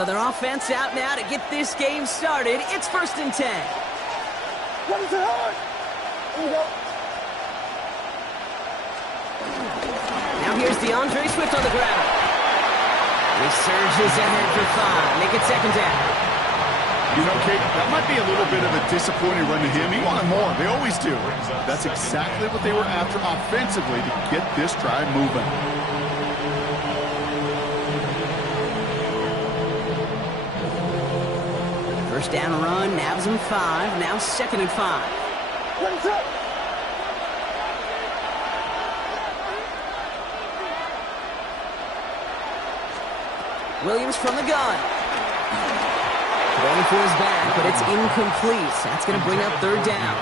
So their offense out now to get this game started. It's 1st and 10. What is it on? Here we go. Now here's DeAndre Swift on the ground. He surges ahead for 5. Make it 2nd down. You know, Kate, that might be a little bit of a disappointing run to him. He wanted more. They always do. That's exactly what they were after offensively to get this drive moving. First down run, nabs him 5. Now 2nd and 5. What's up? Williams from the gun. Going for his back, but it's incomplete. That's going to bring up 3rd down.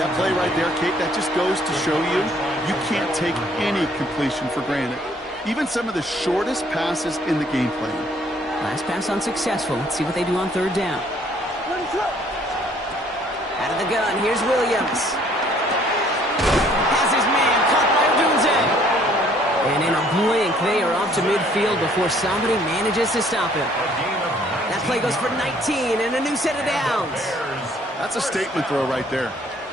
That play right there, Kate, that just goes to show you can't take any completion for granted. Even some of the shortest passes in the game plan. Last pass unsuccessful. Let's see what they do on 3rd down. Out of the gun, here's Williams. Has his man caught by Odunze. And in a blink, they are off to midfield before somebody manages to stop him. That play goes for 19 and a new set of downs. That's a statement throw right there.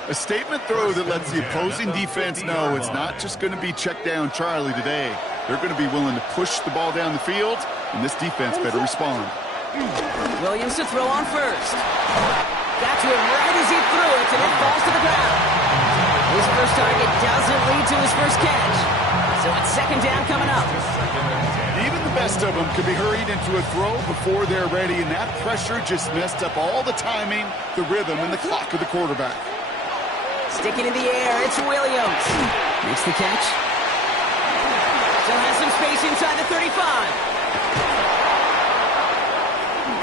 A statement throw that lets the opposing defense know it's not just going to be check down Charlie today. They're going to be willing to push the ball down the field, and this defense better respond. Williams to throw on first. Got to him right as he threw it, and it falls to the ground. His first target doesn't lead to his first catch. So it's 2nd down coming up. Even the best of them could be hurried into a throw before they're ready, and that pressure just messed up all the timing, the rhythm, and the clock of the quarterback. Sticking in the air, it's Williams. Makes the catch. Still has some space inside the 35.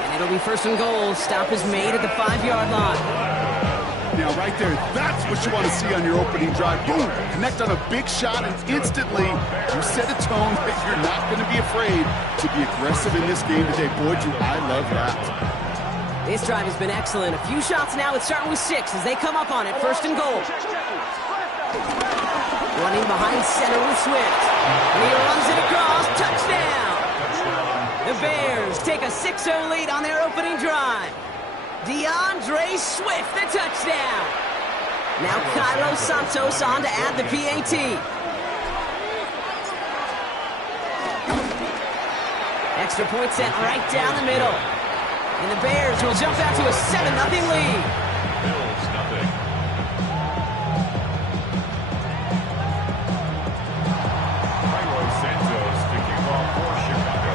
And it'll be 1st and goal. Stop is made at the 5-yard line. Now, right there, that's what you want to see on your opening drive. Boom! Connect on a big shot, and instantly you set a tone that you're not going to be afraid to be aggressive in this game today. Boy, do I love that. This drive has been excellent. A few shots now. It's starting with 6 as they come up on it. 1st and goal. Running behind center with Swift. And he runs it across. Touchdown! The Bears take a 6-0 lead on their opening drive. DeAndre Swift, the touchdown. Now Cairo Santos on to add the PAT. Extra point sent right down the middle. And the Bears will jump out to a 7-0 lead. Bills nothing. Cairo Santos kicking off for Chicago.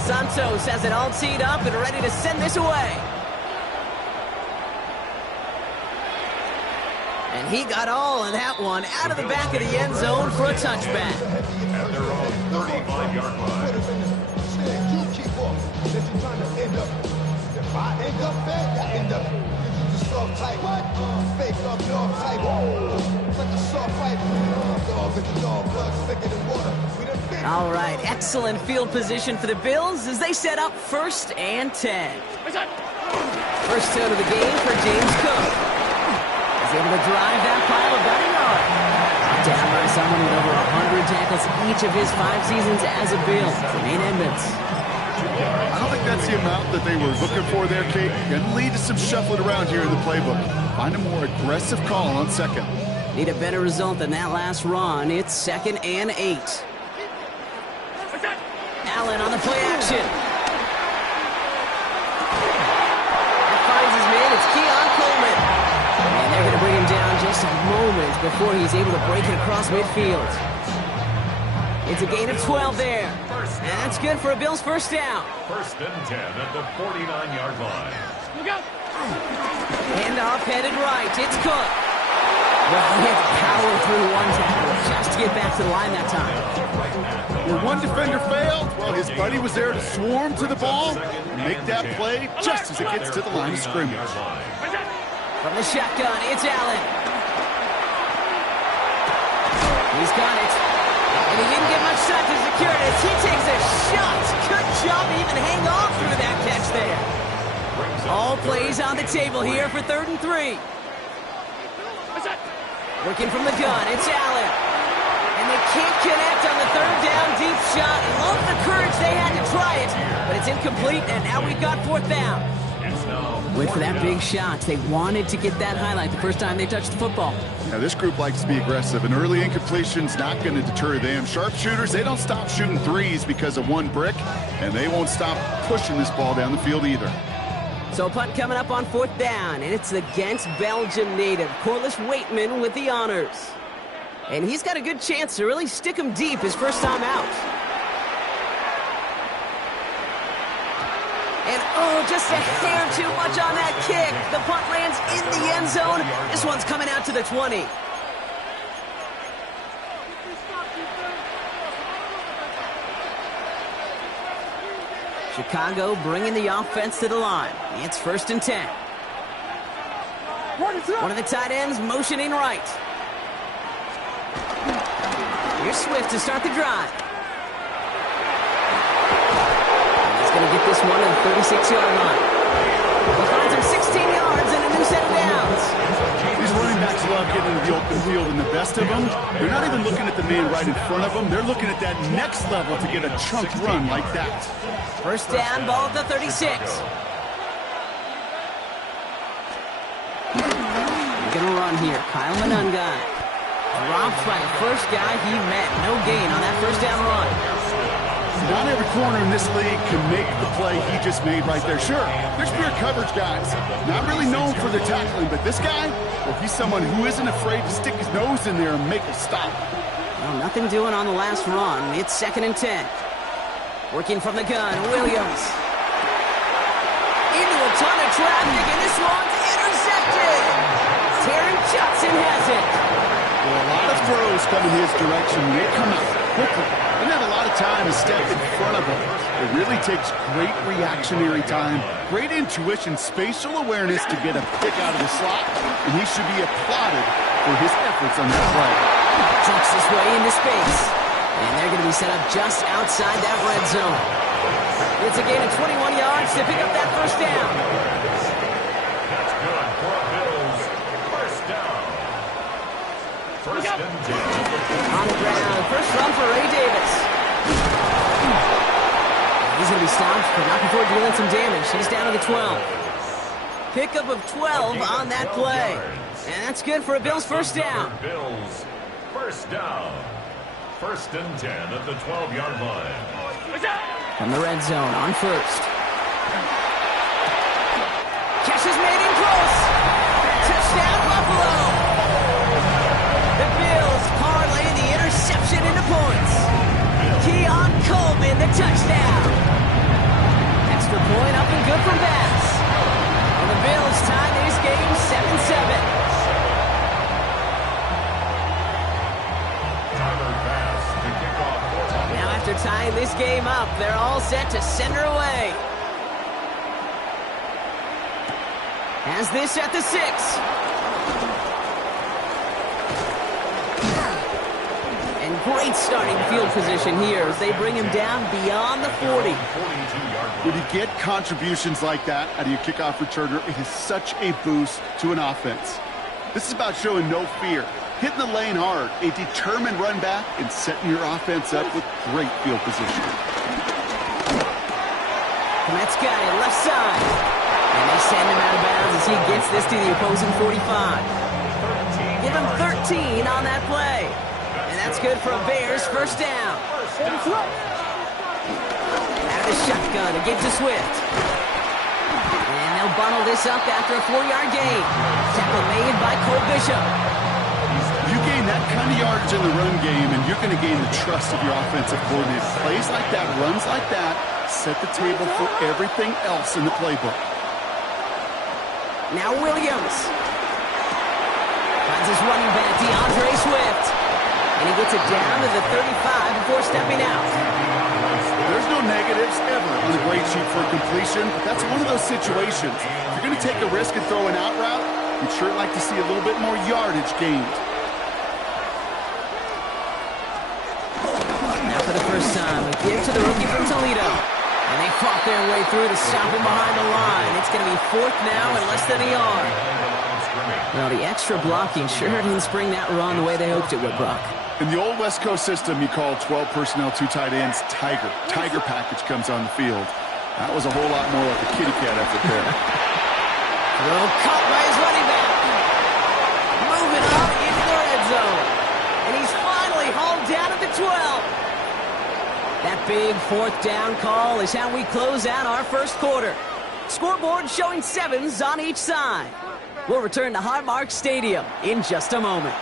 Santos has it all teed up and ready to send this away. And he got all of that one out of the back of the end zone for a touchback. At their own 35-yard line. All right, excellent field position for the Bills as they set up 1st and 10. First down of the game for James Cook. He's able to drive that pile about a yard. Down by someone with over 100 tackles each of his 5 seasons as a Bill. Nate Edmonds. I don't think that's the amount that they were looking for there, Kate. Going to lead to some shuffling around here in the playbook. Find a more aggressive call on 2nd. Need a better result than that last run. It's 2nd and 8. Allen on the play action. That finds his man. It's Keon Coleman. And they're going to bring him down just a moment before he's able to break it across midfield. It's a gain of 12 there. And that's good for a Bills 1st down. 1st and 10 at the 49-yard line. Handoff headed right. It's Cook. Well, he had to power through one tackle just to get back to the line that time. Where one defender failed, well, his buddy was there to swarm to the ball and make that play just as it gets to the line of scrimmage. From the shotgun, it's Allen. He's got it. And he didn't get much time to secure it as he takes a shot. Good job to even hang on through that catch there. All plays on the table here for 3rd and 3. Working from the gun, it's Allen. can't connect on the third down deep shot. Love the courage they had to try it, but it's incomplete, and now we've got fourth down. Wait for that big shot. They wanted to get that highlight the first time they touched the football. Now, this group likes to be aggressive, and early incompletion's not going to deter them. Sharpshooters, they don't stop shooting threes because of one brick, and they won't stop pushing this ball down the field either. So a punt coming up on fourth down, and it's against Belgium native Corliss Waitman with the honors. And he's got a good chance to really stick him deep his first time out. And oh, just a hair too much on that kick. The punt lands in the end zone. This one's coming out to the 20. Chicago bringing the offense to the line. It's 1st and 10. One of the tight ends motioning right. Here's Swift to start the drive. He's going to get this one to the 36-yard line. He finds him 16 yards and a new set of downs. These running backs love getting into the open field, and the best of them, they're not even looking at the man right in front of them. They're looking at that next level to get a chunk run like that. First down, ball at the 36. We're going to run here. Kyle Manungai. Dropped by the first guy he met. No gain on that first down run. Not every corner in this league can make the play he just made right there. Sure, there's pure coverage guys. Not really known for their tackling, but this guy, well, he's someone who isn't afraid to stick his nose in there and make a stop. Well, nothing doing on the last run. It's 2nd and 10. Working from the gun, Williams. Into a ton of traffic, and this one's intercepted. Taron Johnson has it. Well, a lot of throws come in his direction. They come out quickly. They have a lot of time to step in front of him. It really takes great reactionary time, great intuition, spatial awareness to get a pick out of the slot, and he should be applauded for his efforts on that play. Trucks his way into space, and they're going to be set up just outside that red zone. It's a gain of 21 yards to pick up that first down. That's good for Bills. First down. First and 10. On the ground, first run for Ray Davis. He's going to be stopped, but not before dealing some damage. He's down to the 12. Pickup of 12 on that play. And that's good for a Bills first down. Bills first down. First and 10 at the 12-yard line. From the red zone on first. Catch is made in close. Touchdown, Buffalo. The Bills parlay the interception into points. Keon Coleman, the touchdown. Extra point up and good from Bass. And the Bills tie this game 7-7. Now after tying this game up, they're all set to send her away. Has this at the 6. And great starting field position here as they bring him down beyond the 40. When you get contributions like that out of your kickoff returner, it is such a boost to an offense. This is about showing no fear, hitting the lane hard, a determined run back, and setting your offense up with great field position. Komet's got it left side. And they send him out of bounds as he gets this to the opposing 45. Give him 13 on that play. And that's good for a Bears first down. Out of the shotgun, it gives to Swift. And they'll bundle this up after a 4-yard gain. Tackle made by Cole Bishop. You gain that kind of yardage in the run game, and you're going to gain the trust of your offensive coordinator. Plays like that, runs like that, set the table for everything else in the playbook. Now Williams. Finds his running back, DeAndre Swift. And he gets it down to the 35 before stepping out. There's no negatives ever on the grade sheet for completion, but that's one of those situations. If you're going to take a risk and throw an out route, you'd sure like to see a little bit more yardage gained. Now for the first time, a give to the rookie from Toledo. And they fought their way through to stop him behind the line. It's going to be 4th now and less than a yard. Well, the extra blocking sure didn't spring that run the way they hoped it would, Brock. In the old West Coast system, you call 12 personnel, 2 tight ends, Tiger. Tiger package comes on the field. That was a whole lot more like a kitty cat effort there. Throw caught by his running back. Moving on into the red zone. And he's finally hauled down at the 12. That big 4th down call is how we close out our first quarter. Scoreboard showing 7s on each side. We'll return to Highmark Stadium in just a moment.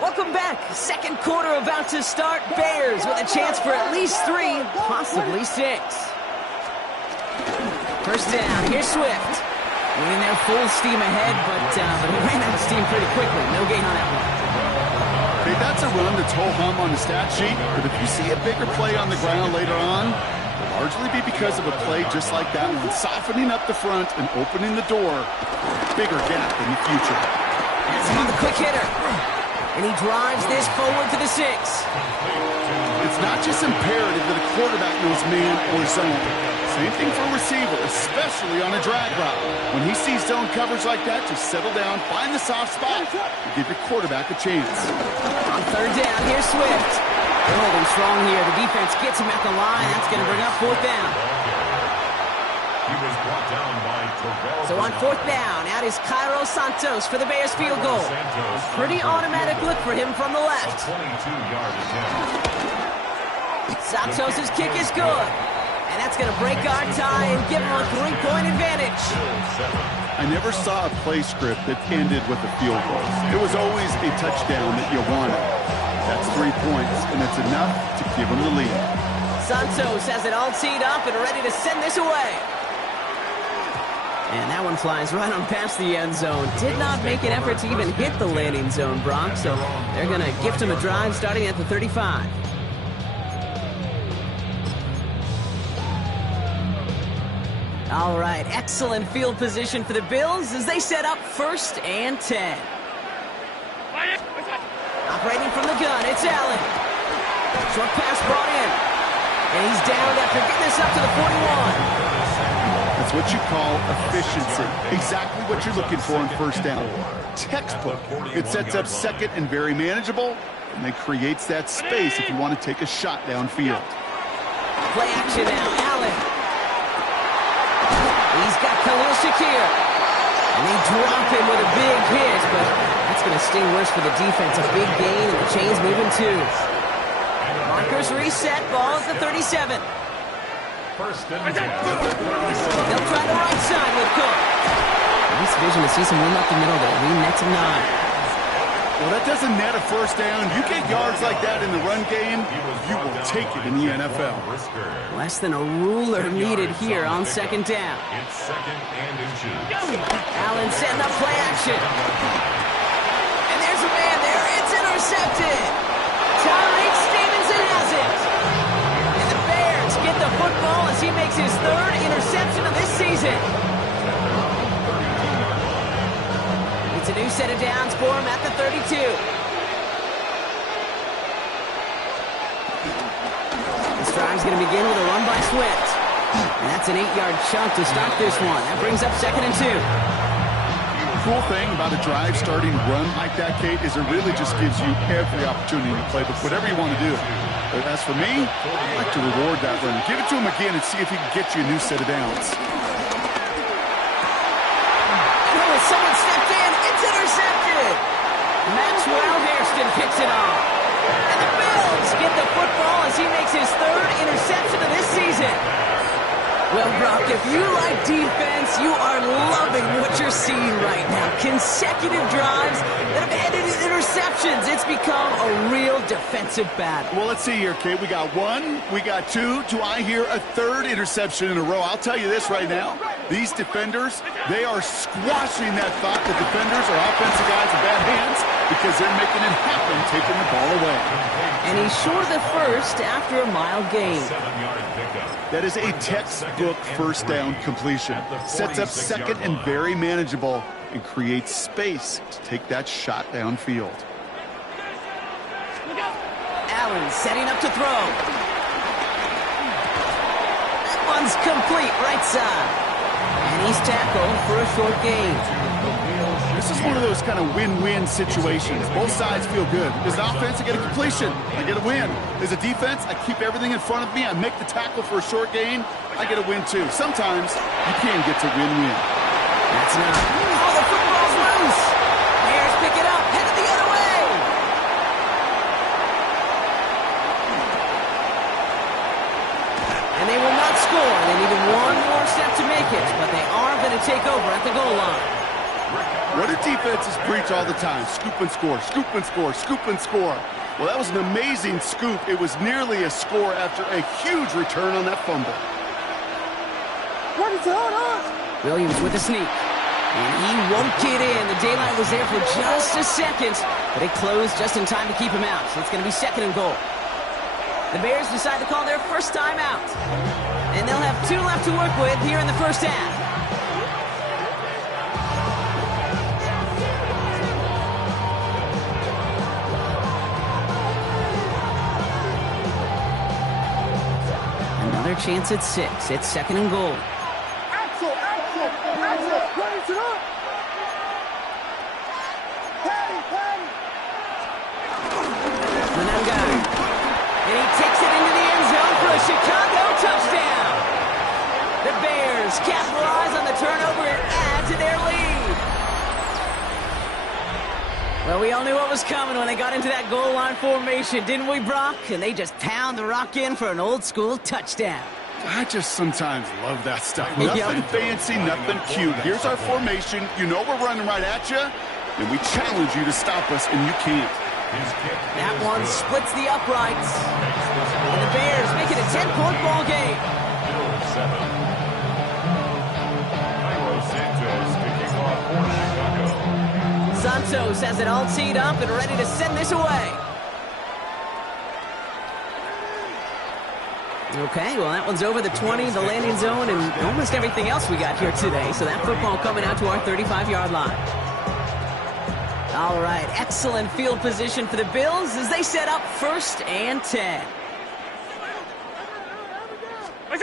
Welcome back. Second quarter about to start. Bears with a chance for at least 3, possibly 6. First down. Here's Swift. Winning there full steam ahead, but he ran out of steam pretty quickly. No gain on that one. Okay, that's a run that's whole hum on the stat sheet, but if you see a bigger play on the ground later on, it'll largely be because of a play just like that one, softening up the front and opening the door. Bigger gap in the future. That's him on the quick hitter. And he drives this forward to the 6. It's not just imperative that a quarterback knows man or zone. Same thing for a receiver, especially on a drag route. When he sees zone coverage like that, just settle down, find the soft spot, and give your quarterback a chance. On 3rd down, here's Swift. They're holding strong here. The defense gets him at the line. That's going to bring up 4th down. He was brought down by Terrell. So on 4th down, out is Cairo Santos for the Bears field goal. Pretty automatic look for him from the left. 22-yard attempt. Santos' kick is good. And that's going to break our tie and give him a 3-point advantage. I never saw a play script that ended with a field goal. It was always a touchdown that you wanted. That's 3 points, and it's enough to give him the lead. Santos has it all teed up and ready to send this away. And that one flies right on past the end zone. Did not make an effort to even hit the landing zone, Brock, so they're going to gift him a drive starting at the 35. All right, excellent field position for the Bills as they set up 1st and 10. Operating from the gun, it's Allen. Short pass brought in. And he's down after getting this up to the 41. That's what you call efficiency. Exactly what you're looking for on 1st down. Textbook. It sets up 2nd and very manageable, and it creates that space if you want to take a shot downfield. Play action now, Allen. He's got Khalil Shakir. And they drop him with a big hit, but that's going to sting worse for the defense. A big gain, and the chain's moving too. Markers reset, ball at the 37. First and 10. They'll try the right side with Cook. Nice vision to see some room up the middle there. Lean nets of 9. Well, that doesn't net a 1st down. You get yards like that in the run game, you will take it in the NFL. Less than a ruler needed here on 2nd down. It's 2nd and inches. Allen setting up play action. And there's a man there. It's intercepted. Tyreek Stevenson has it. And the Bears get the football as he makes his 3rd interception of this season. It's a new set of downs for him at the 32. This drive's going to begin with a run by Swift. And that's an 8-yard chunk to start this one. That brings up 2nd and 2. The cool thing about a drive starting run like that, Kate, is it really just gives you every opportunity to play with whatever you want to do. But as for me, I'd like to reward that run. Give it to him again and see if he can get you a new set of downs. Someone stepped in. It's intercepted. Maxwell Hairston picks it off. And the Bills get the football as he makes his 3rd interception of this season. Well, Brock, if you like defense, you are loving what you're seeing right now. Consecutive drives that have ended in interceptions. It's become a real defensive battle. Well, let's see here, Kate. We got 1, we got 2. Do I hear a 3rd interception in a row? I'll tell you this right now. These defenders, they are squashing that thought that defenders are offensive guys in bad hands because they're making it happen, taking the ball away. And he's short of the 1st after a mile gain. 7-yard pickup. That is a textbook 1st down completion. Sets up 2nd and very manageable and creates space to take that shot downfield. Allen setting up to throw. That one's complete right side. And he's tackled for a short gain. This is one of those kind of win-win situations. Both sides feel good. As an offense, I get a completion. I get a win. As a defense, I keep everything in front of me. I make the tackle for a short gain. I get a win, too. Sometimes you can get to win-win. That's not. Oh, the football's loose. Bears pick it up. Headed the other way. And they will not score. They needed one more step to make it, but they are going to take over at the goal line. What do defenses preach all the time? Scoop and score, scoop and score, scoop and score. Well, that was an amazing scoop. It was nearly a score after a huge return on that fumble. Williams with a sneak. And he won't get in. The daylight was there for just a second, but it closed just in time to keep him out. So it's going to be second and goal. The Bears decide to call their first time out. And they'll have 2 left to work with here in the first half. Another chance at 6. It's second and goal. Axel! Raise it up! Patty! Mananga. And he takes it into the end zone for a Chicago touchdown. The Bears capitalize on the turnover and add to their lead. Well, we all knew what was coming when they got into that goal line formation, didn't we, Brock? And they just pound the rock in for an old-school touchdown. I just sometimes love that stuff. Nothing fancy, nothing cute. Here's our formation. You know we're running right at you, and we challenge you to stop us, and you can't. That one splits the uprights. And the Bears make it a 10-point ball game. Santos has it all teed up and ready to send this away. Okay, well, that one's over the 20, the landing zone, and almost everything else we got here today. So that football coming out to our 35-yard line. All right, excellent field position for the Bills as they set up 1st and 10. Cook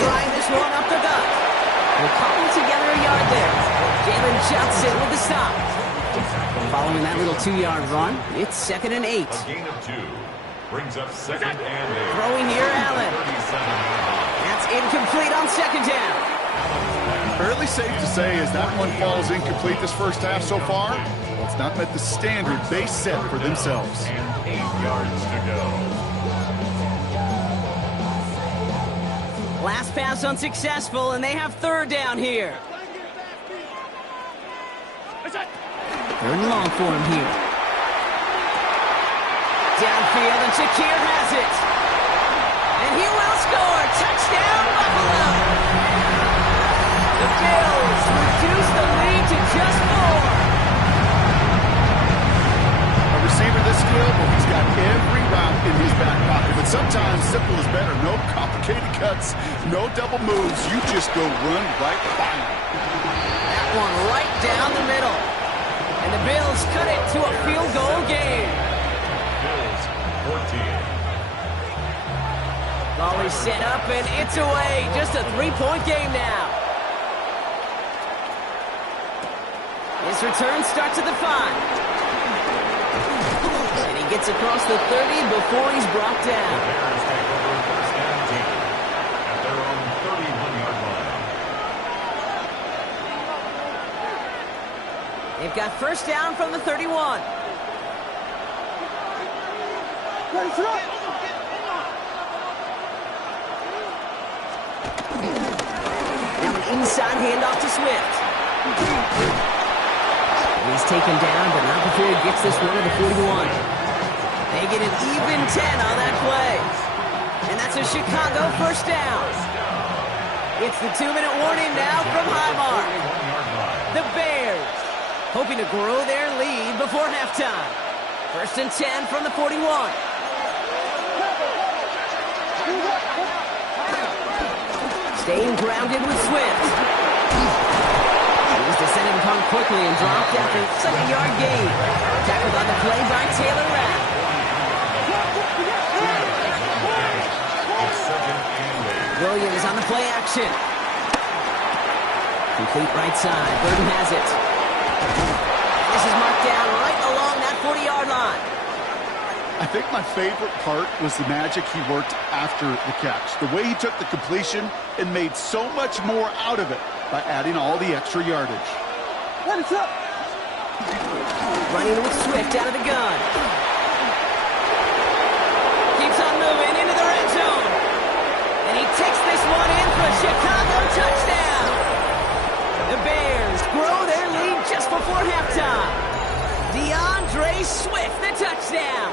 trying this one up the gut. We'll cobble together a yard there. Jalen Johnson with the stop. Following that little 2-yard run, it's 2nd and 8. A gain of 2 brings up 2nd and 8. Throwing here, Allen. That's incomplete on 2nd down. Fairly safe to say as that one falls incomplete this first half so far, well, it's not met the standard they set for themselves. And 8 yards to go. Last pass unsuccessful, and they have 3rd down here. 3rd and long for him here. Downfield, and Shakir has it. And he will score. Touchdown, Buffalo. The Bills reduce the lead to just 4. A receiver this skilled, well, he's got every route in his back pocket. But sometimes simple is better. No complicated cuts, no double moves. You just go run right by him. That one right down the middle. And the Bills cut it to a field goal game. Bills 14. Ball is set up, and it's away. Just a 3-point game now. His return starts at the 5. And he gets across the 30 before he's brought down. The Bears take over 1st and 10 at their own 31-yard line. They've got 1st down from the 31. Now an inside handoff to Swift. He's taken down, but not before he gets this one to the 41. They get an even 10 on that play. And that's a Chicago 1st down. It's the 2-minute warning now from Highmark. The Bears hoping to grow their lead before halftime. 1st and 10 from the 41. Staying grounded with Swift. He's descended upon quickly and dropped after 7-yard gain. Tackled on the play by Taylor Rapp. Williams on the play action. Complete right side. Burton has it. This is marked down right along that 40-yard line. I think my favorite part was the magic he worked after the catch. The way he took the completion and made so much more out of it by adding all the extra yardage. Let it up. Running with Swift out of the gun. Keeps on moving into the red zone. And he takes this one in for a Chicago touchdown. The Bears grow their lead just before halftime. DeAndre Swift, the touchdown.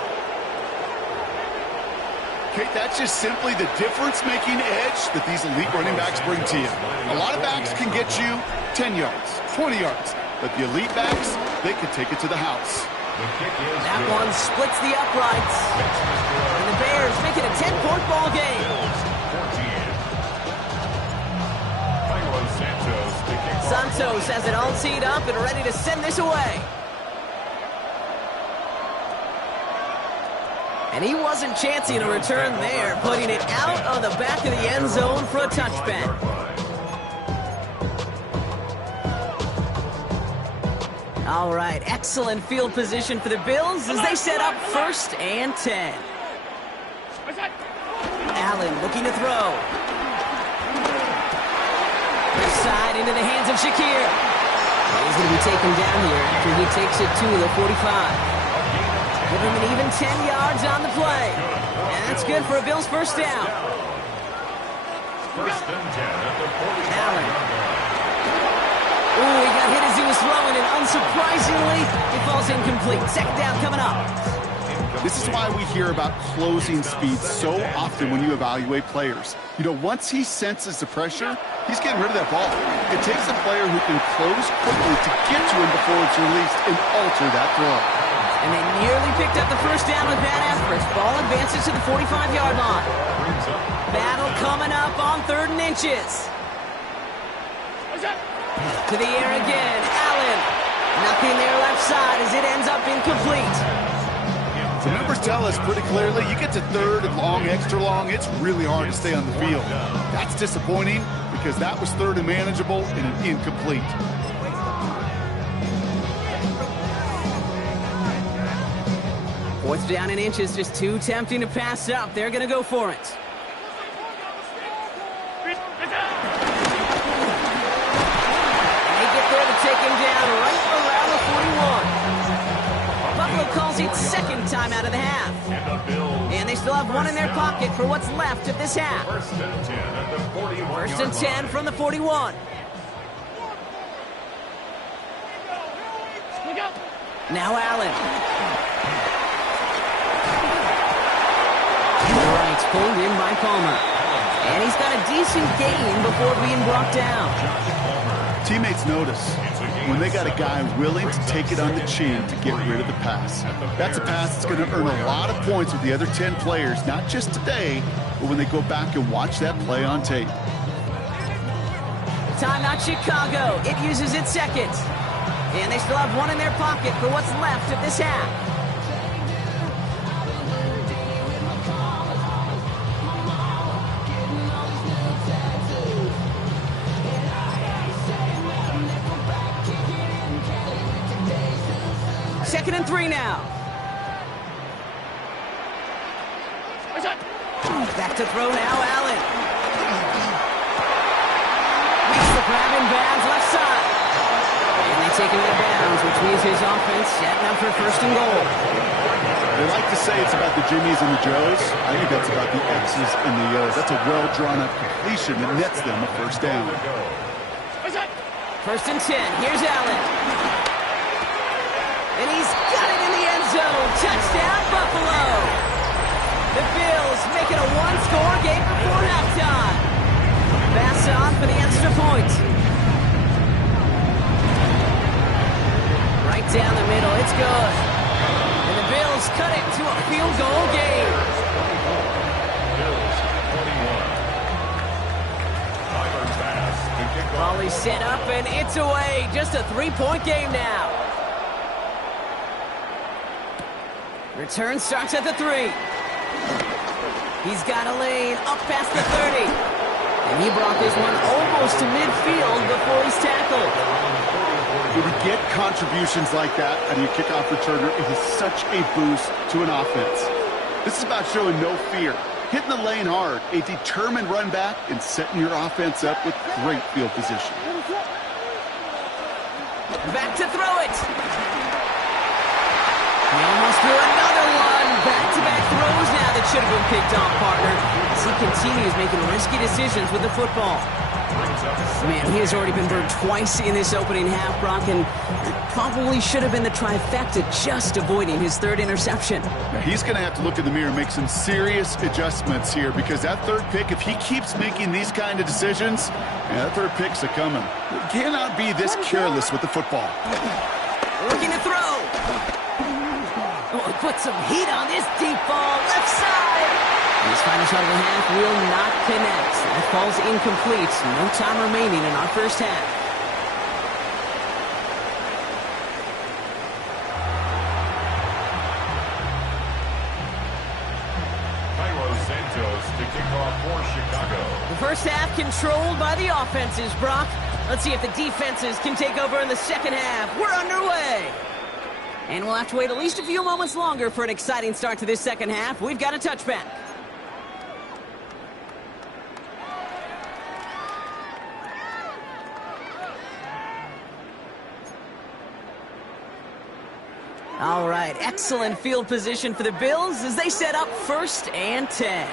Kate, that's just simply the difference-making edge that these elite running backs bring to you. A lot of backs can get you 10 yards, 20 yards, but the elite backs, they can take it to the house. That one splits the uprights. And the Bears make it a 10-point ball game. Santos has it all teed up and ready to send this away. And he wasn't chancing a return there, putting it out on the back of the end zone for a touchback. All right, excellent field position for the Bills as they set up 1st and 10. Allen looking to throw. Left side into the hands of Shakir. He's going to be taken down here after he takes it to the 45. Give him an even 10 yards on the play. And that's good for a Bills first down. First and 10 at the 45. Allen. Ooh, he got hit as he was throwing, and unsurprisingly, it falls incomplete. Second down coming up. This is why we hear about closing speed so often when you evaluate players. You know, once he senses the pressure, he's getting rid of that ball. It takes a player who can close quickly to get to him before it's released and alter that throw. And they nearly picked up the first down with bad efforts. Ball advances to the 45-yard line. Battle coming up on 3rd and inches. To the air again. Allen. Nothing there left side as it ends up incomplete. The numbers tell us pretty clearly, you get to 3rd and long, extra long, it's really hard to stay on the field. That's disappointing because that was 3rd and manageable and an incomplete. Fourth down and inches, just too tempting to pass up. They're going to go for it. They get there to take him down right around the 41. Buffalo calls it 2nd time out of the half. And they still have one in their pocket for what's left of this half. First and 10 at the 41. First and 10 from the 41. Now Allen. Right, pulled in by Palmer. And he's got a decent gain before being brought down. Teammates notice when they got a guy willing to take it on the chin to get rid of the pass. That's a pass that's going to earn a lot of points with the other 10 players, not just today, but when they go back and watch that play on tape. Timeout Chicago. It uses its 2nd. And they still have one in their pocket for what's left of this half. Second and 3 now. Back to throw now, Allen. Makes the grab in bounds left side. And they take him out of bounds, which means his offense setting up for 1st and goal. They like to say it's about the Jimmies and the Joes. I think that's about the X's and the O's. That's a well-drawn-up completion that nets them a 1st down. 1st and 10. Here's Allen. And he's got it in the end zone. Touchdown, Buffalo. The Bills make it a 1-score game before halftime. Pass on for the extra point. Right down the middle. It's good. And the Bills cut it to a field goal game. Volley set up and it's away. Just a 3-point game now. Return starts at the 3. He's got a lane up past the 30. And he brought this one almost to midfield before he's tackled. When you get contributions like that out of your kickoff returner, it is such a boost to an offense. This is about showing no fear, hitting the lane hard, a determined run back, and setting your offense up with great field position. Back to throw it. He almost threw another one. Back-to-back throws now that should have been picked off, partner, as he continues making risky decisions with the football. Man, he has already been burned twice in this opening half, Brock, and it probably should have been the trifecta, just avoiding his third interception. Now, he's going to have to look in the mirror and make some serious adjustments here, because that third pick, if he keeps making these kind of decisions, that third pick's a coming. He cannot be this careless with the football. Looking to throw. Oh, put some heat on this deep ball, left side. His final shot of the half will not connect. That falls incomplete. No time remaining in our first half. Santos to kick off for Chicago. The first half controlled by the offenses, Brock. Let's see if the defenses can take over in the second half. We're underway. And we'll have to wait at least a few moments longer for an exciting start to this second half. We've got a touchback. All right, excellent field position for the Bills as they set up 1st and 10.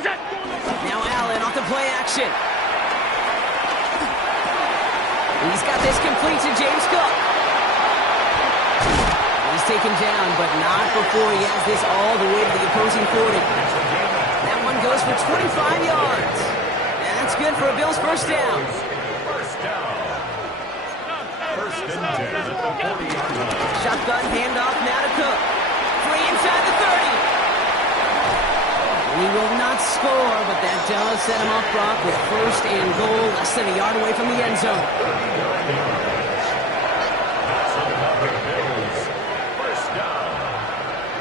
Now Allen off the play action. He's got this complete to James Cook. He's taken down, but not before he has this all the way to the opposing 40. That one goes for 25 yards. And that's good for a Bills first down. First down. 1st and 10 at the 40-yard line. Shotgun handoff now to Cook. 3 inside the 30. He will not score, but that does set him up, Brock, with 1st and goal, less than a yard away from the end zone. That's enough for the Bills. First down.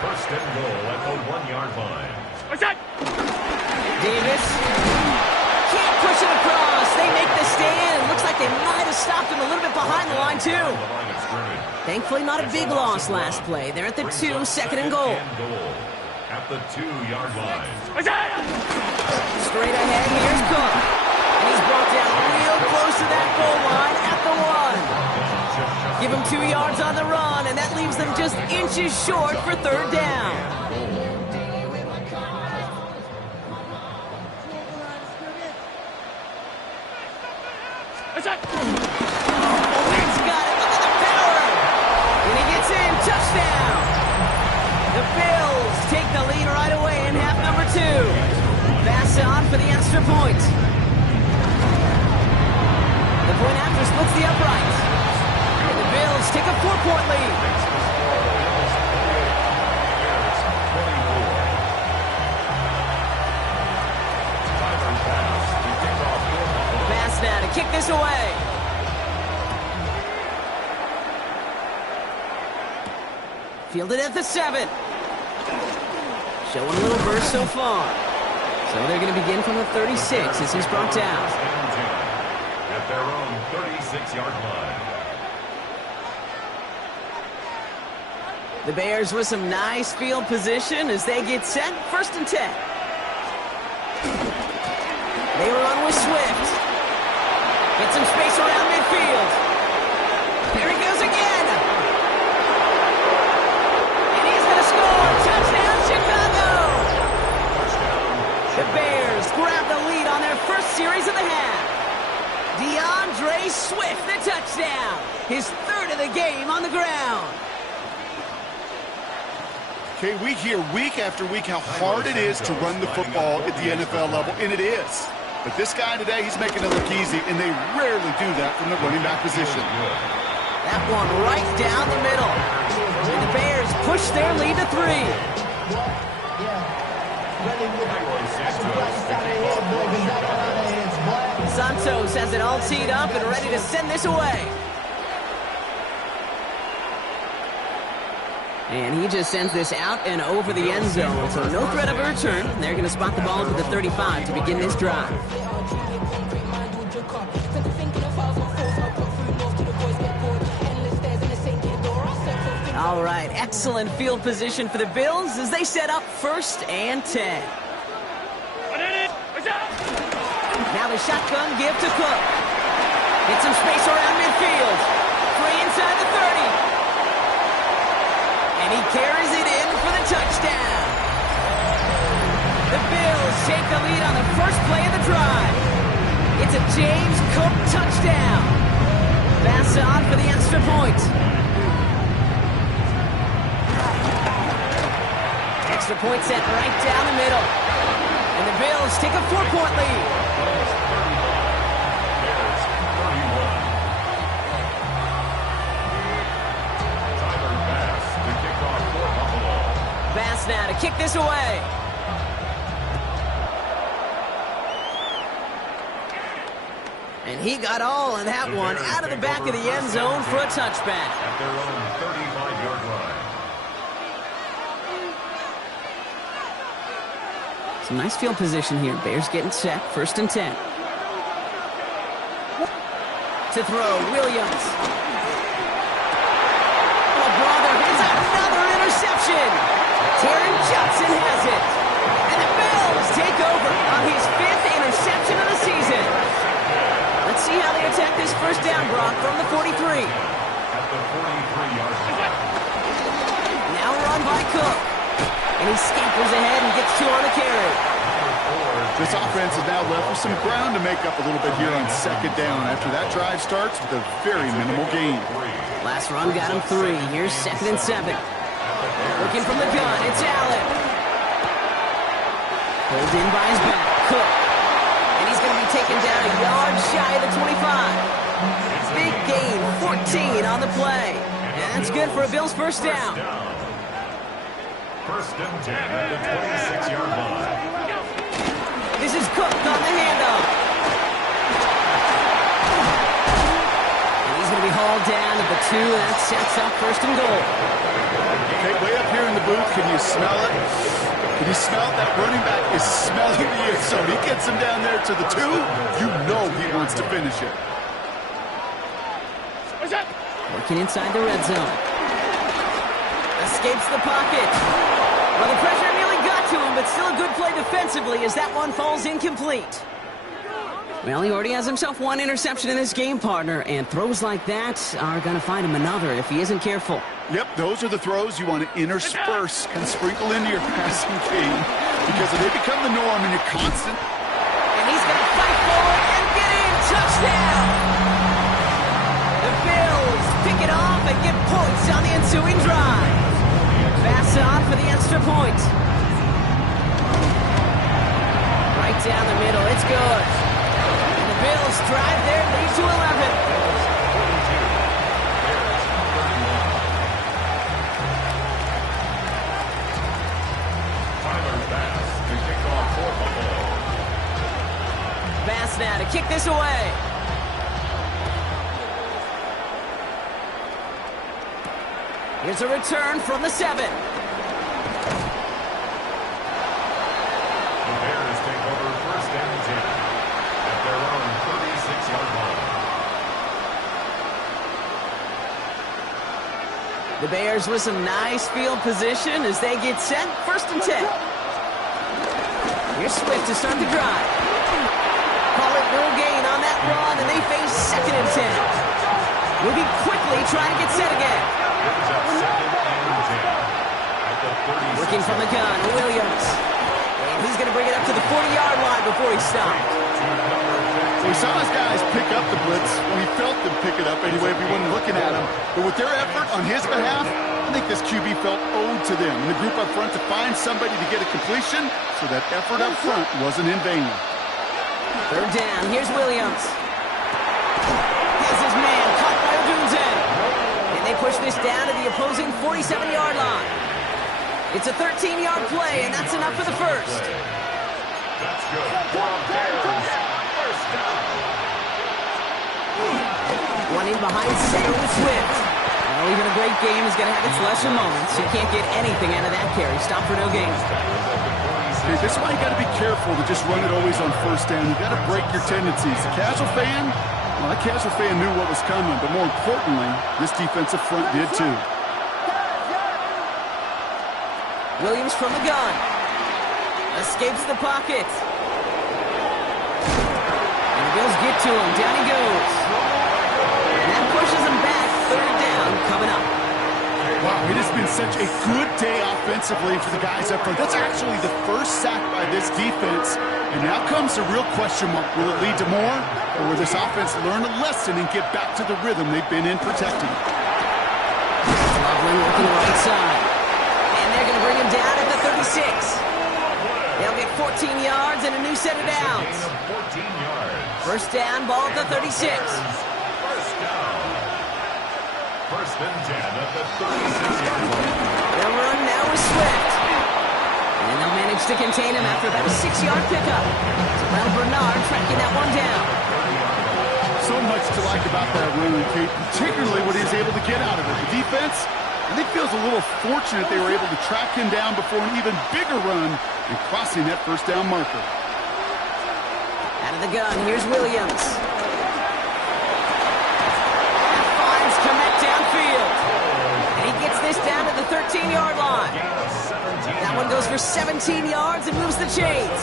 1st and goal at the 1-yard line. Davis can't push it across. They make the stand. Looks like they might have stopped him a little bit behind the line, too. Thankfully, not a big loss last play. They're at the 2, 2nd and goal. At the 2-yard line. Straight ahead, here's Cook. And he's brought down real close to that goal line at the 1. Give him 2 yards on the run, and that leaves them just inches short for 3rd down. That's got it. Look at the power. And he gets in. Touchdown. The Bills take the lead right away in half number 2. Pass on for the extra point. The point after splits the uprights. And the Bills take a 4-point lead. Pass now to kick this away. Fielded at the 7. Showing a little burst so far. So they're going to begin from the 36 as he's brought down. At their own 36-yard line. The Bears with some nice field position as they get set. 1st and 10. They run with Swift. Get some space around midfield. There he goes again. And he's going to score. Touchdown, Chicago. The Bears grab the lead on their first series of the half. DeAndre Swift, the touchdown. His 3rd of the game on the ground. Okay, we hear week after week how hard it is to run the football at the NFL level, and it is. But this guy today, he's making it look easy, and they rarely do that from the running back position. That one right down the middle. And the Bears push their lead to 3. Santos has it all teed up and ready to send this away. And he just sends this out and over the end zone, so no threat of a return. They're going to spot the ball at the 35 to begin this drive. All right, excellent field position for the Bills as they set up 1st and 10. Now the shotgun give to Cook. Get some space around midfield. 3 inside the 30. And he carries it in for the touchdown. The Bills take the lead on the first play of the drive. It's a James Cook touchdown. Pass on for the extra point. Extra point set right down the middle. And the Bills take a 4-point lead. Bass now to kick this away. And he got all of that one out of the back of the end zone for a touchback. At their own 35-yard line. Some nice field position here. Bears getting set. 1st and 10. To throw, Williams. Oh, brother, it's another interception. Taron Johnson has it. And the Bills take over on his 5th interception of the season. Let's see how they attack this first down, Brock, from the 43. At the 43-yard line. Now run by Cook. And he scampers ahead and gets 2 on the carry. This offense is now left with some ground to make up a little bit here on 2nd down after that drive starts with a very minimal gain. Last run got him 3. Here's 2nd and 7. Looking from the gun, it's Allen. Pulled in by his back, Cook. And he's going to be taken down a yard shy of the 25. Big gain, 14 on the play. And that's good for a Bills first down. 1st and 10 at the 26-yard line. This is Cook on the handoff. And he's going to be hauled down at the 2. That sets up 1st and goal. Okay, way up here in the booth, can you smell it? Can you smell it? That running back is smelling you. So he gets him down there to the 2. You know he wants to finish it. Working inside the red zone. Escapes the pocket. Well, the pressure nearly got to him, but still a good play defensively as that one falls incomplete. Well, he already has himself 1 interception in this game, partner, and throws like that are going to find him another if he isn't careful. Yep, those are the throws you want to intersperse and sprinkle into your passing game because if they become the norm and you're constant. And he's going to fight forward and get in. Touchdown! The Bills pick it off and get points on the ensuing drive. Pass on for the extra point. Right down the middle, it's good. And the Bills drive their lead to 11. Bass now to kick this away. Here's a return from the 7. The Bears take over 1st and 10 at their own 36-yard line. The Bears with some nice field position as they get set. 1st and 10. Here's Swift to start the drive. Call it no gain on that run, and they face 2nd and 10. Moving quickly, trying to get set again. Looking from the gun, Williams. And he's going to bring it up to the 40-yard line before he stopped. So we saw his guys pick up the blitz. We felt them pick it up anyway. We weren't looking at him. But with their effort on his behalf, I think this QB felt owed to them. And the group up front to find somebody to get a completion so that effort up front wasn't in vain. 3rd down, here's Williams. Has his man caught by Odunze. And they push this down to the opposing 47-yard line. It's a 13-yard play, and that's enough for the first. That's good. First down. One in behind center with Swift. Well, even a great game is going to have its lesser moments. You can't get anything out of that carry. Stop for no gain. Okay, this is why you got to be careful to just run it always on first down. You got to break your tendencies. The casual fan, well, that casual fan knew what was coming, but more importantly, this defensive front did too. Williams from the gun. Escapes the pocket. And the Bills get to him. Down he goes. And that pushes him back. Third down coming up. Wow, it has been such a good day offensively for the guys up front. That's actually the first sack by this defense. And now comes the real question mark. Will it lead to more? Or will this offense learn a lesson and get back to the rhythm they've been in protecting? Lovely working the right side. And they're going to bring him down at the 36. They'll get 14 yards and a new set of downs. First down, ball at the 36. First down. First and 10 at the 36-yard line. They'll run now with Swift. And they'll manage to contain him after about a 6-yard pickup. Well, Bernard tracking that one down. So much to like about that run, Kate, particularly what he's able to get out of it. The defense, I think, feels a little fortunate they were able to track him down before an even bigger run and crossing that first down marker. Out of the gun, here's Williams. And finds Kmet downfield. And he gets this down to the 13-yard line. That one goes for 17 yards and moves the chains.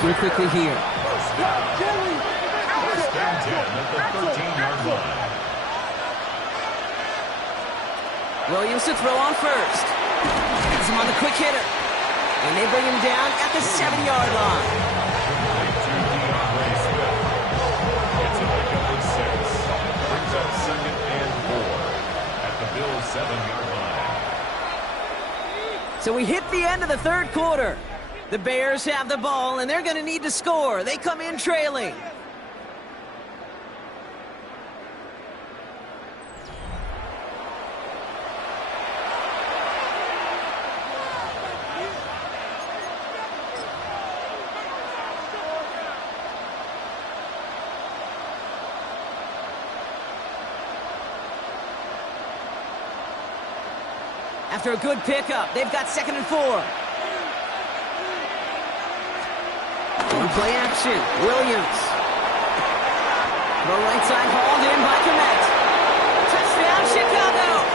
Real quickly here. First and 10 at the 13-yard line. Williams to throw on first. Has him on the quick hitter. And they bring him down at the 7-yard line. It's a pickup of 6. Brings up second and 4 at the Bills' 7-yard line. So we hit the end of the third quarter. The Bears have the ball, and they're going to need to score. They come in trailing. After a good pickup, they've got 2nd and 4. On play action, Williams. The right side hauled in by Kmet. Touchdown, Chicago!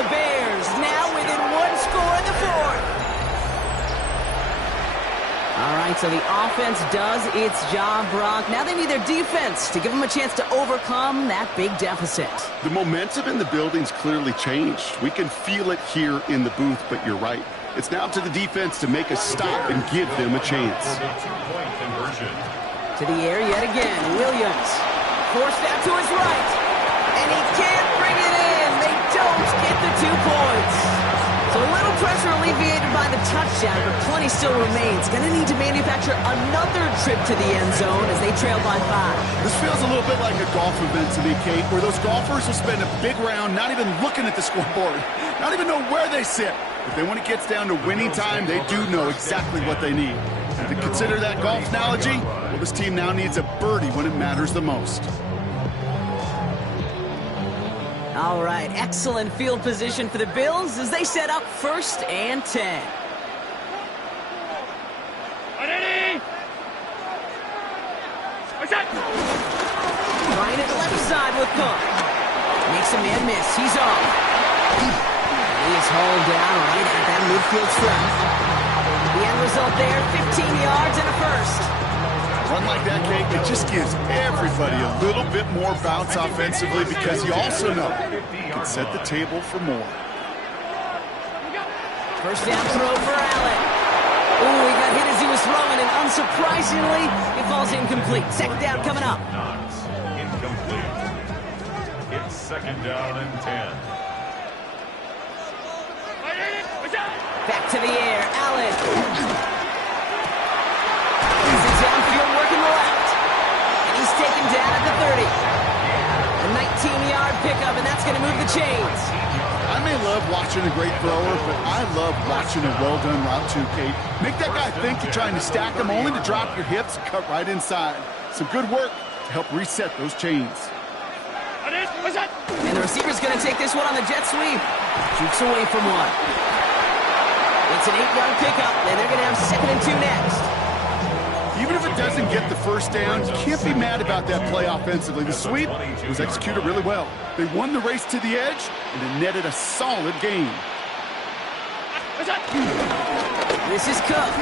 The Bears now within 1 score in the fourth. All right, so the offense does its job, Brock. Now they need their defense to give them a chance to overcome that big deficit. The momentum in the building's clearly changed. We can feel it here in the booth, but you're right. It's now to the defense to make a stop and give them a chance. Two-point conversion. To the air yet again, Williams. Forced out to his right. And he can't bring it in. They don't get the 2 points. So a little pressure alleviated by the touchdown, but plenty still remains. Going to need to manufacture another trip to the end zone as they trail by 5. This feels a little bit like a golf event to me, Kate, where those golfers will spend a big round not even looking at the scoreboard, not even know where they sit. But then when it gets down to winning time, they do know exactly what they need. And to consider that golf analogy, well, this team now needs a birdie when it matters the most. All right, excellent field position for the Bills as they set up 1st and 10. Trying it left side with Cook. Makes a man miss. He's off. He is hauled down right at that midfield stripe. The end result there, 15 yards and a first. Run like that, Kate, it just gives everybody a little bit more bounce offensively because you also know you can set the table for more. First down throw for Allen. Ooh, he got hit as he was throwing, and unsurprisingly, it falls incomplete. 2nd down coming up. Not incomplete. It's 2nd down and 10. Back to the air, Allen. Downfield working the left. And he's taken down at the 30. A 19-yard pickup, and that's going to move the chains. I may love watching a great thrower, but I love watching a well-done route too, Kate. Make that guy think you're trying to stack them only to drop your hips and cut right inside. Some good work to help reset those chains. And the receiver's going to take this one on the jet sweep. Jukes away from one. It's an 8-yard pickup, and they're going to have 2nd and 2 next. Even if it doesn't get the first down, you can't be mad about that play offensively. The sweep was executed really well. They won the race to the edge, and it netted a solid gain. This is Cook.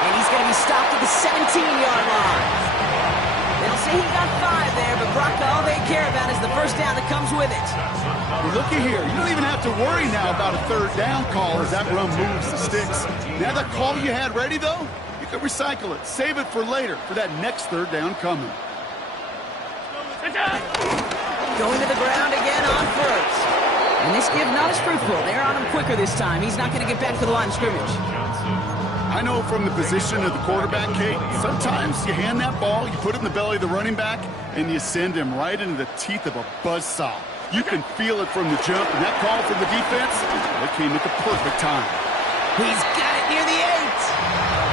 And he's going to be stopped at the 17-yard line. They'll say he got 5 there, but Brock, all they care about is the first down that comes with it. Well, looky here. You don't even have to worry now about a 3rd down call as that run moves the sticks. Now that call you had ready, though, you can recycle it. Save it for later for that next 3rd down coming. Going to the ground again on 1st. And this give not as fruitful. They're on him quicker this time. He's not going to get back to the line of scrimmage. I know from the position of the quarterback, Kate, sometimes you hand that ball, you put it in the belly of the running back, and you send him right into the teeth of a buzzsaw. You can feel it from the jump, and that call from the defense, that came at the perfect time. He's got it near the 8.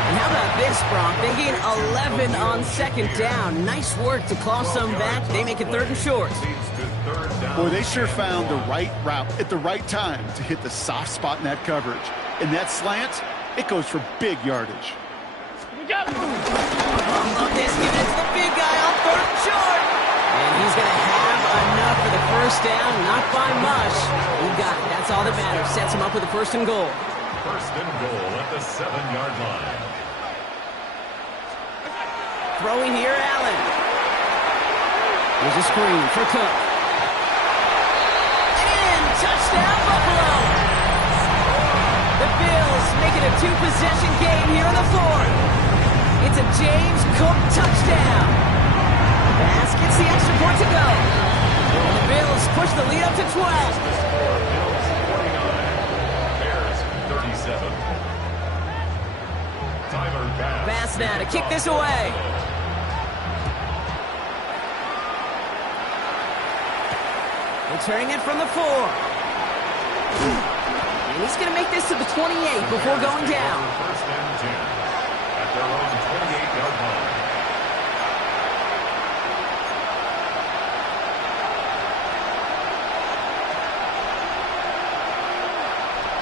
And how about this, Bronk? They gain 11 on 2nd down. Nice work to claw some back. They make it 3rd and short. Boy, they sure found the right route at the right time to hit the soft spot in that coverage. And that slant, it goes for big yardage. Love this, giving it to the big guy on 3rd and short. And he's going to have enough for the first down, not by much. He got it. That's all that matters. Sets him up with a 1st and goal. 1st and goal at the 7-yard line. Throwing here, Allen. There's a screen for Cook. And touchdown, Buffalo. The Bills make it a 2-possession game here in the 4th. It's a James Cook touchdown. Pass gets the extra point to go. And the Bills push the lead up to 12. Bills 49, Bears 37. Tyler Bass now to kick this away. Returning it from the 4. And he's going to make this to the 28 before going down. 1st and 10 at their own 28-yard line.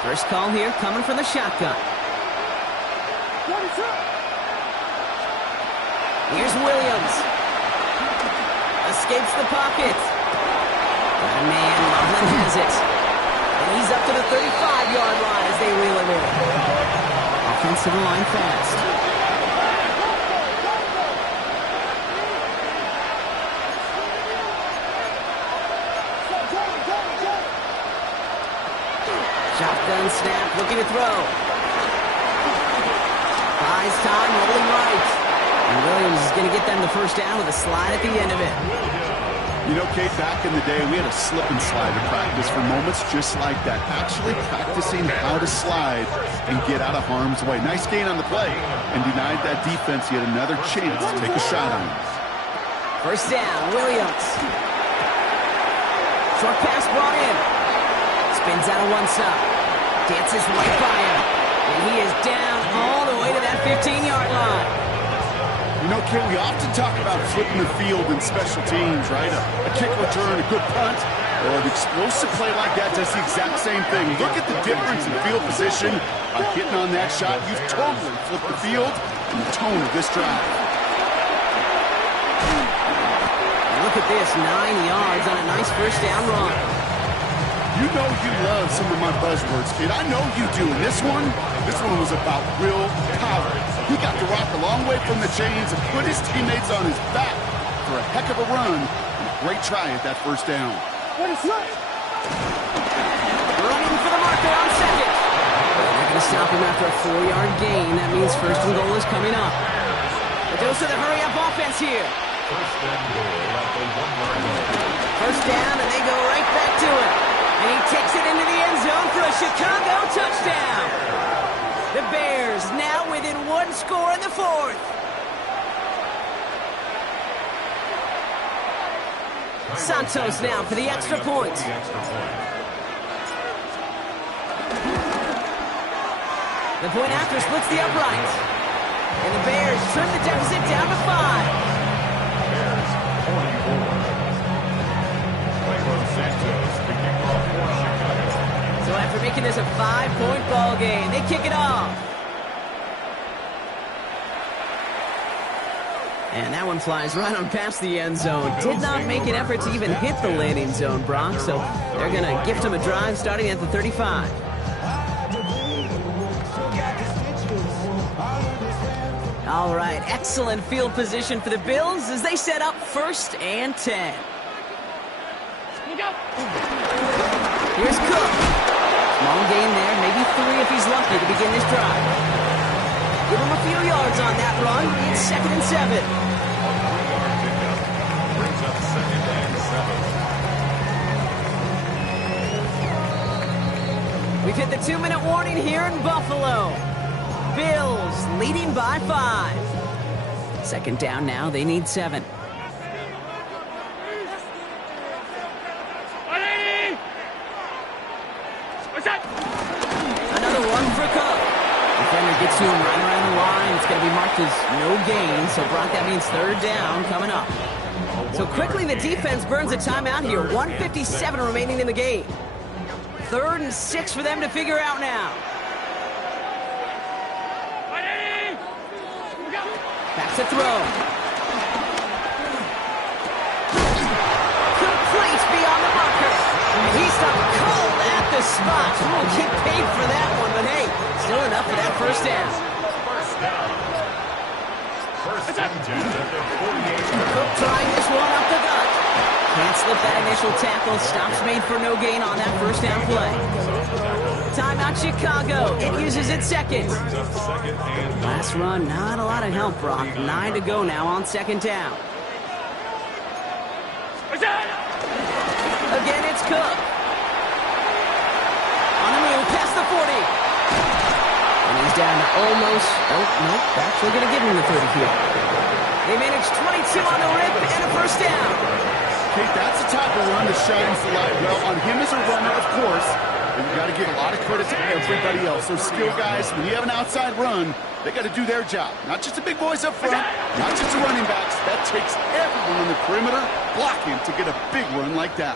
First call here coming from the shotgun. Here's Williams. Escapes the pocket. Oh, man, Loveland has it. And he's up to the 35-yard line as they reel him in. Offensive line fast. Shotgun snap, looking to throw. Buys time, rolling right. And Williams is going to get them the first down with a slide at the end of it. You know, Kate, back in the day, we had a slip and slide in practice for moments just like that. Actually practicing how to slide and get out of harm's way. Nice gain on the play and denied that defense yet another chance to take a shot on him. First down, Williams. Short pass brought in. Spins out of one side. Dances right by him. And he is down all the way to that 15-yard line. You know, Kate, we often talk about flipping the field in special teams, right? A kick return, a good punt, or an explosive play like that does the exact same thing. Look at the difference in field position by hitting on that shot. You've totally flipped the field and the tone of this drive. And look at this, 9 yards on a nice first down run. You know you love some of my buzzwords, kid. I know you do. And this one was about real power. He got to rock a long way from the chains and put his teammates on his back for a heck of a run and a great try at that first down. Running for the marker on 2nd. They're going to stop him after a 4-yard gain. That means 1st and goal is coming up. The dose of the hurry-up offense here. 1st and goal at the 1-yard line. First down, and they go right back to it. And he takes it into the end zone for a Chicago touchdown. The Bears now within 1 score in the 4th. Santos now for the extra point. The point after splits the upright. And the Bears trim the deficit down to 5. Bears 44. making this a 5-point ball game. They kick it off. And that one flies right on past the end zone. Did not make an effort to even hit the landing zone, Brock. So they're going to gift him a drive starting at the 35. All right, excellent field position for the Bills as they set up 1st and 10. Here's Cook. Small gain there, maybe 3 if he's lucky to begin this drive. Give him a few yards on that run. It's 2nd and 7. Brings up 2nd and 7. We've hit the 2-minute warning here in Buffalo. Bills leading by 5. 2nd down now. They need 7. Another one for Cook. Defender gets to him right around the line. It's going to be marked as no gain. So, Brock, that means 3rd down coming up. So quickly the defense burns a timeout here. 1:57 remaining in the game. 3rd and 6 for them to figure out now. Back to throw. Complete beyond the marker. And he stopped cold at the spot. We'll get paid for that one, but hey, still enough for that 1st down. 1st down. 1st and 10 at the 48. Cook trying this one up the gut. Can't slip that initial tackle. Stops made for no gain on that 1st down play. Timeout Chicago. It uses its 2nd. Last run, not a lot of help, Brock. 9 to go now on 2nd down. Again, it's Cook. On the move, past the 40. And he's down to almost, oh, nope, actually going to give him the 30 here. They managed 22 on the rip and a 1st down. Okay, that's the type of run that shines the light well on him as a runner, of course. But you got to give a lot of credit to everybody else. Those skill guys, when you have an outside run, they got to do their job. Not just the big boys up front, not just the running backs. That takes everyone on the perimeter blocking to get a big run like that.